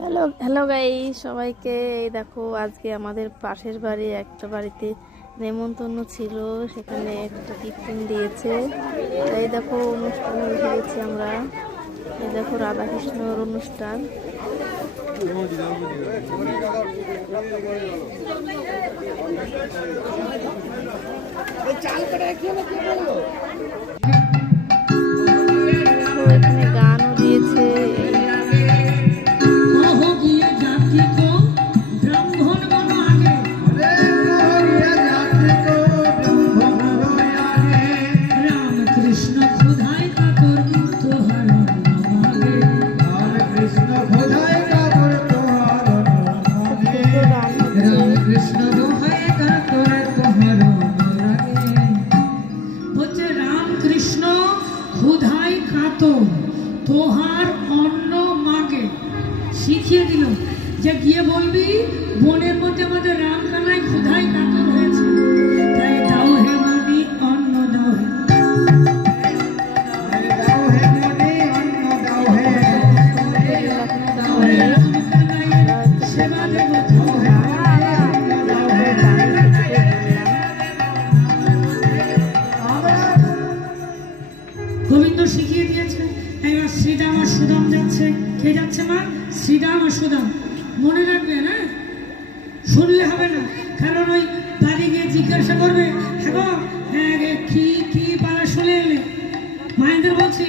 Hello hello guys, সবাইকে। এই দেখো, আজকে আমাদের পাশের বাড়ি একটা বাড়িতে নেমন্তন্ন ছিল, সেখানে একটা কীর্তন দিয়েছে। এই দেখো, অনুষ্ঠানে উঠে গেছি আমরা। এই দেখো, রাধাকৃষ্ণর অনুষ্ঠান। তো এখানে গানও দিয়েছে। তোহার অন্ন মাকে শিখিয়ে দিল যে গিয়ে বলবি বনের মধ্যে আমাদের রাম কানাই ক্ষুধায় কাতর হয়েছে, তাই দাও হে মনি অন্ন দাও সেবা দেব। গোবিন্দ শিখিয়ে দিয়েছে। এবার শ্রীরাম আর সুদাম যাচ্ছে। কে যাচ্ছে মা? শ্রীরাম আর সুদাম। মনে রাখবেন, হ্যাঁ, শুনলে হবে না, কারণ ওই বাড়ি গিয়ে জিজ্ঞাসা করবে, হ্যাঁ কি কি পাড়া শুনে এলে। মায়েদের বলছি,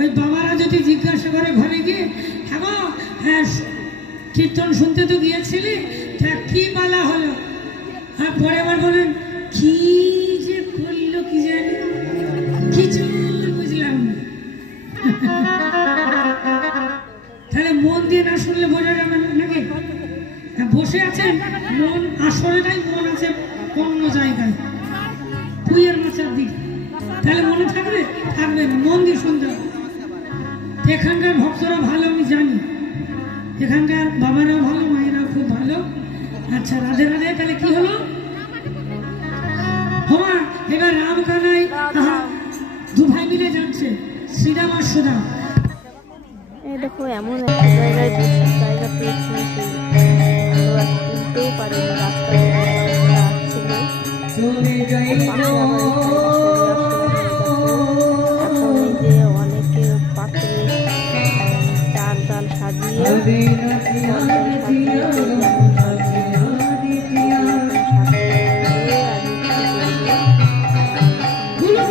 ওই বাবারা যদি জিজ্ঞাসা করে ঘরে গিয়ে, হ্যাঁ কীর্তন শুনতে তো গিয়েছিলি, তা কি পালা হলো? আর পরে আবার বলেন কি যে করলো কি জানি, কিছু বুঝলাম না। তাহলে মন দিয়ে না শুনলে বোঝা যাবে না নাকি? বসে আছেন, মন আসলে নাই, মন আছে অন্য জায়গায়, পুইয়ের মাছের দিকে। তাহলে মনে থাকবে? থাকবে না, মন দিয়ে শুনতে হবে। এখানকার ভক্তরা ভালো, আমি জানি। এখানকার বাবারাও ভালো, মায়েরাও খুব ভালো। আচ্ছা, রাধে রাধে। তাহলে কি হলো? হোমা এবার রাম কানাই দু ভাই মিলে যাচ্ছে, শ্রীরাম আর সুদাম। এই দেখো, এমন একটা জায়গায় বসার জায়গা পেয়েছি, কিনতেও পারি না। রাস্তায় ছিল, পাশে আবার